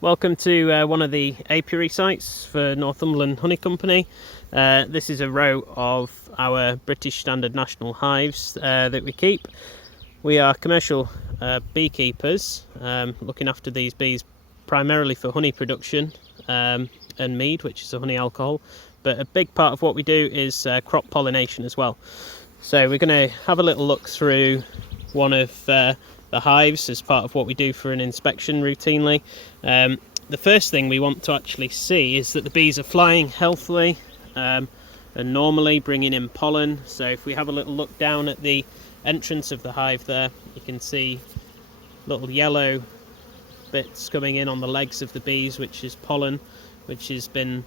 Welcome to one of the apiary sites for Northumberland Honey Company. This is a row of our British Standard National hives that we keep. We are commercial beekeepers, looking after these bees primarily for honey production and mead, which is a honey alcohol. But a big part of what we do is crop pollination as well. So we're going to have a little look through one of the hives as part of what we do for an inspection routinely. The first thing we want to actually see is that the bees are flying healthily and normally, bringing in pollen. So if we have a little look down at the entrance of the hive there, you can see little yellow bits coming in on the legs of the bees, which is pollen, which has been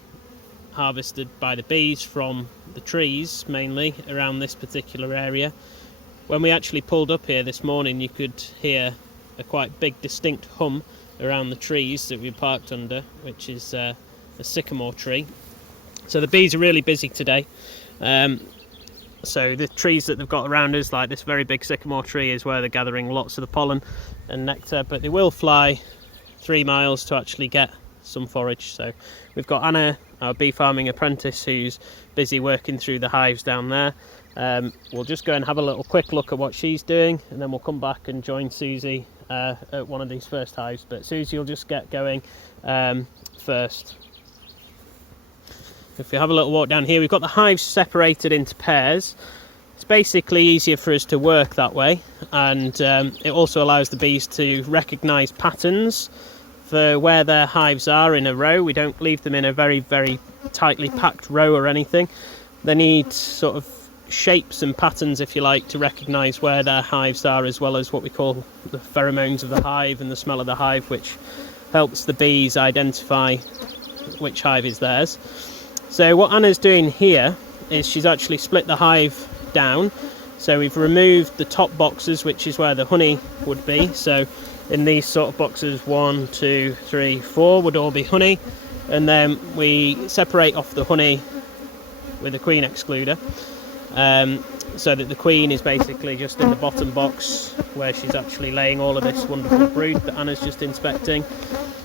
harvested by the bees from the trees mainly around this particular area. When we actually pulled up here this morning, you could hear a quite big distinct hum around the trees that we parked under, which is a sycamore tree. So the bees are really busy today. So the trees that they've got around us, like this very big sycamore tree, is where they're gathering lots of the pollen and nectar, but they will fly 3 miles to actually get some forage. So we've got Anna, our bee farming apprentice, who's busy working through the hives down there. We'll just go and have a little quick look at what she's doing, and then we'll come back and join Susie at one of these first hives. But Susie will just get going first. If you have a little walk down here, we've got the hives separated into pairs. It's basically easier for us to work that way, and it also allows the bees to recognise patterns for where their hives are in a row. We don't leave them in a very, very tightly packed row or anything. They need sort of shapes and patterns, if you like, to recognise where their hives are, as well as what we call the pheromones of the hive and the smell of the hive, which helps the bees identify which hive is theirs. So what Anna's doing here is she's actually split the hive down. So we've removed the top boxes, which is where the honey would be. So in these sort of boxes, 1, 2, 3, 4 would all be honey, and then we separate off the honey with a queen excluder, so that the queen is basically just in the bottom box where she's actually laying all of this wonderful brood that Anna's just inspecting.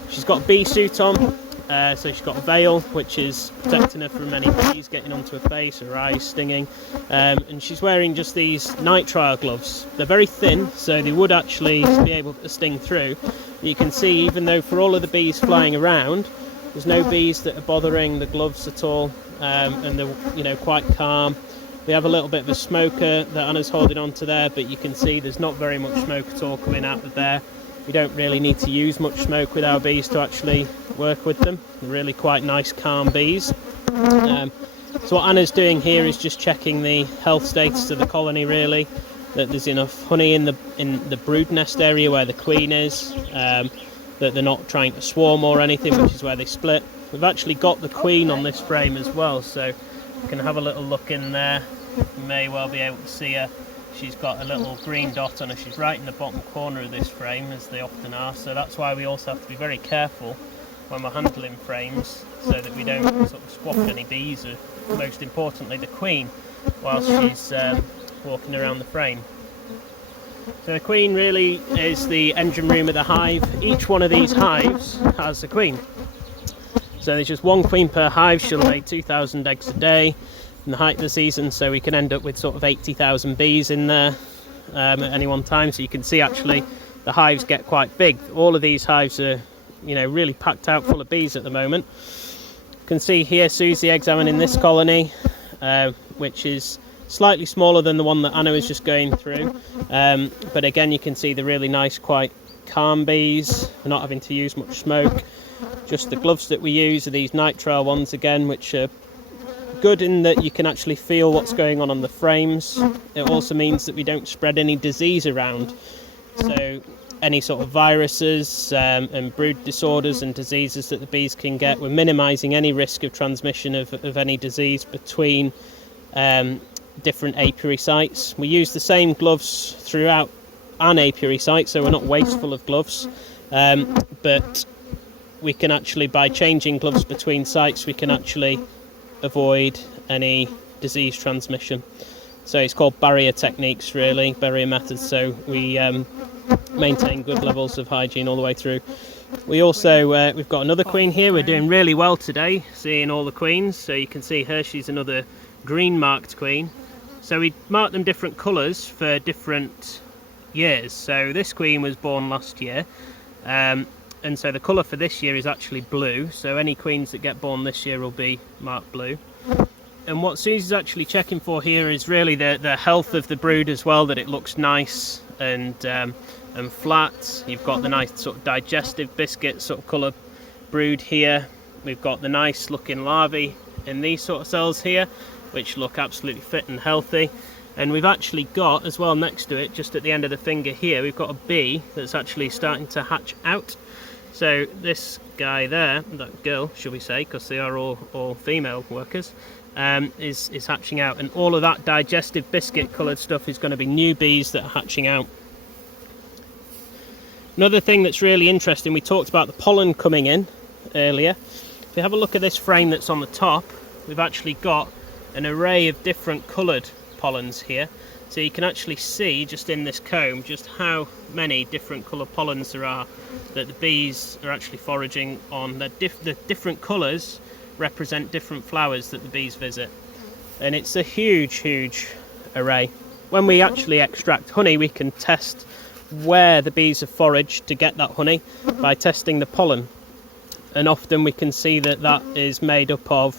She's got a bee suit on, so she's got a veil which is protecting her from any bees getting onto her face, her eyes stinging, and she's wearing just these nitrile gloves. They're very thin, so they would actually be able to sting through. You can see, even though for all of the bees flying around, there's no bees that are bothering the gloves at all, and they're quite calm. We have a little bit of a smoker that Anna's holding on to there, but you can see there's not very much smoke at all coming out of there. We don't really need to use much smoke with our bees to actually work with them. They're really quite nice, calm bees. So what Anna's doing here is just checking the health status of the colony, really, that there's enough honey in the brood nest area where the queen is, that they're not trying to swarm or anything, which is where they split. We've actually got the queen on this frame as well, so you can have a little look in there. You may well be able to see her. She's got a little green dot on her. She's right in the bottom corner of this frame, as they often are, so that's why we also have to be very careful when we're handling frames, so that we don't sort of swap any bees, or most importantly the queen, whilst she's walking around the frame. So the queen really is the engine room of the hive. Each one of these hives has a queen. So there's just one queen per hive. She'll lay 2,000 eggs a day in the height of the season, so we can end up with sort of 80,000 bees in there at any one time. So you can see actually the hives get quite big. All of these hives are, really packed out full of bees at the moment. You can see here Susie examining this colony, which is slightly smaller than the one that Anna was just going through. But again, you can see the really nice, quite calm bees. We're not having to use much smoke. Just the gloves that we use are these nitrile ones again, which are good in that you can actually feel what's going on the frames. It also means that we don't spread any disease around. So any sort of viruses and brood disorders and diseases that the bees can get, we're minimising any risk of transmission of any disease between different apiary sites. We use the same gloves throughout an apiary site, so we're not wasteful of gloves, but we can actually, by changing gloves between sites, we can actually avoid any disease transmission. So it's called barrier techniques, really, barrier methods. So we maintain good levels of hygiene all the way through. We also we've got another queen here. We're doing really well today, seeing all the queens. So you can see her, she's another green marked queen. So we marked them different colours for different years. So this queen was born last year, and so the colour for this year is actually blue. So any queens that get born this year will be marked blue. And what Susie's actually checking for here is really the health of the brood as well, that it looks nice and flat. You've got the nice sort of digestive biscuit sort of colour brood here. We've got the nice looking larvae in these sort of cells here, which look absolutely fit and healthy. And we've actually got as well next to it, just at the end of the finger here, we've got a bee that's actually starting to hatch out. So this guy there, that girl shall we say, because they are all female workers, is hatching out, and all of that digestive biscuit coloured stuff is going to be new bees that are hatching out. Another thing that's really interesting, we talked about the pollen coming in earlier. If you have a look at this frame that's on the top, we've actually got an array of different coloured pollens here. So you can actually see just in this comb just how many different coloured pollens there are that the bees are actually foraging on. The different colours represent different flowers that the bees visit, and it's a huge array. When we actually extract honey, we can test where the bees have foraged to get that honey by testing the pollen, and often we can see that that is made up of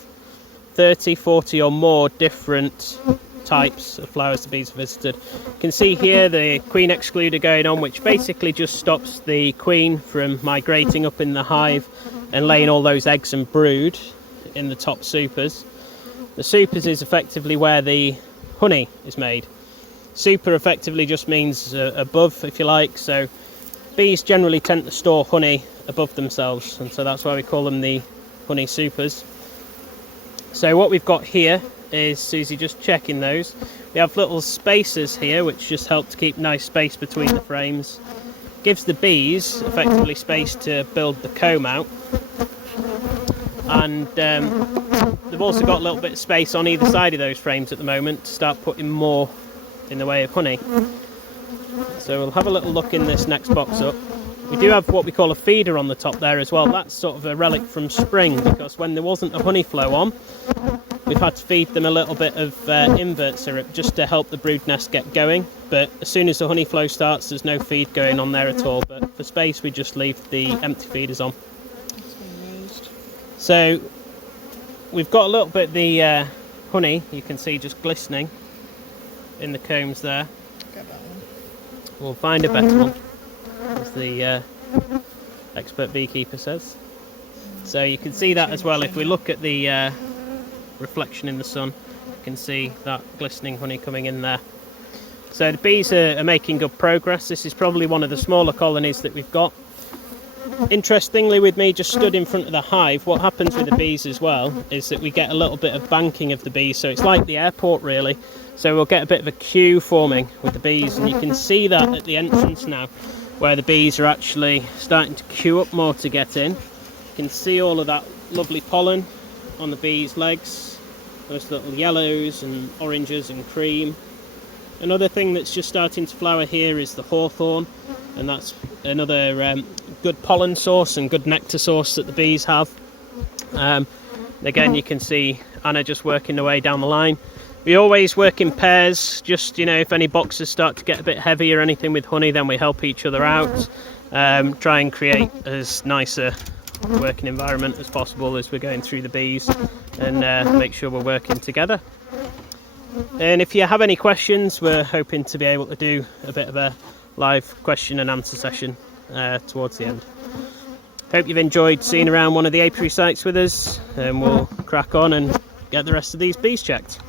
30, 40 or more different types of flowers the bees have visited. You can see here the queen excluder going on, which basically just stops the queen from migrating up in the hive and laying all those eggs and brood in the top supers. The supers is effectively where the honey is made. Super effectively just means above, if you like, so bees generally tend to store honey above themselves, and so that's why we call them the honey supers. So what we've got here is Susie just checking those. We have little spacers here which just help to keep nice space between the frames. Gives the bees effectively space to build the comb out. And they've also got a little bit of space on either side of those frames at the moment to start putting more in the way of honey. So we'll have a little look in this next box up. We do have what we call a feeder on the top there as well. That's sort of a relic from spring, because when there wasn't a honey flow on, we've had to feed them a little bit of invert syrup just to help the brood nest get going. But as soon as the honey flow starts, there's no feed going on there at all. But for space, we just leave the empty feeders on. So we've got a little bit of the honey, you can see just glistening in the combs there. We'll find a better one, as the expert beekeeper says. So you can see that as well. If we look at the reflection in the sun, you can see that glistening honey coming in there. So the bees are making good progress. This is probably one of the smaller colonies that we've got. Interestingly, with me just stood in front of the hive, what happens with the bees as well is that we get a little bit of banking of the bees, so it's like the airport really. So we'll get a bit of a queue forming with the bees, and you can see that at the entrance now, where the bees are actually starting to queue up more to get in. You can see all of that lovely pollen on the bees' legs, those little yellows and oranges and cream. Another thing that's just starting to flower here is the hawthorn, and that's another good pollen source and good nectar source that the bees have. Again, you can see Anna just working her way down the line. We always work in pairs, just, you know, if any boxes start to get a bit heavy or anything with honey, then we help each other out. Try and create as nice a working environment as possible as we're going through the bees, and make sure we're working together. And if you have any questions, we're hoping to be able to do a bit of a live question and answer session towards the end. Hope you've enjoyed seeing around one of the apiary sites with us, and we'll crack on and get the rest of these bees checked.